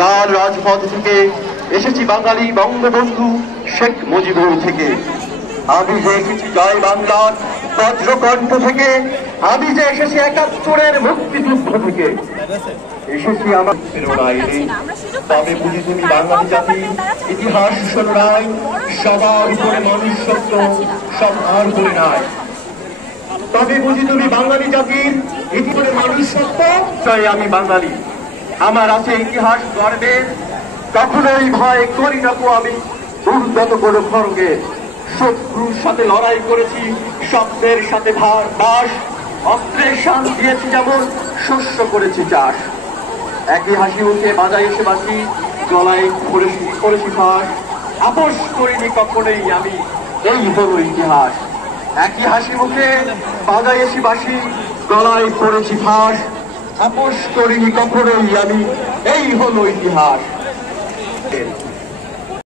লাল রাজপথ থেকে, এসেছি বাঙালি বঙ্গবন্ধু শেখ মুজিবুর থেকে। আমি যে এসেছি জয় বাংলার বজ্রকণ্ঠ থেকে, আমি যে এসেছি ৭১-এর মুক্তিযুদ্ধ থেকে, এসেছি আমার প্রেরণায়। তবে বুঝি তুমি বাঙালি জাতি ইতিহাস শোনো নাই, সবার উপরে মনুষ্যত্ব সবার উপরে নাই। তবে বুঝি তুমি বাঙালি জাতির ইতিহাসের মনুষ্যত্ব। তাই আমি বাঙালি, আমার আছে ইতিহাস গর্বের, কখনোই ভয় করি না আমি উন্নত কোনো খড়গে। শত্রুর সাথে লড়াই করেছি, শব্দের সাথে বাস, অস্ত্রের শান দিয়েছি যেমন, শস্য করেছি চাষ। একই হাসি মুখে বাজায় এসে বাসি, গলায় করেছি ফাঁস, আপোষ করিনি কখনোই আমি, এই হলো ইতিহাস। একই হাসি মুখে বাজায় এসে বাসি, গলায় পড়েছি ফাঁস, আপোষ করিনি কখনোই আমি, এই হলো ইতিহাস।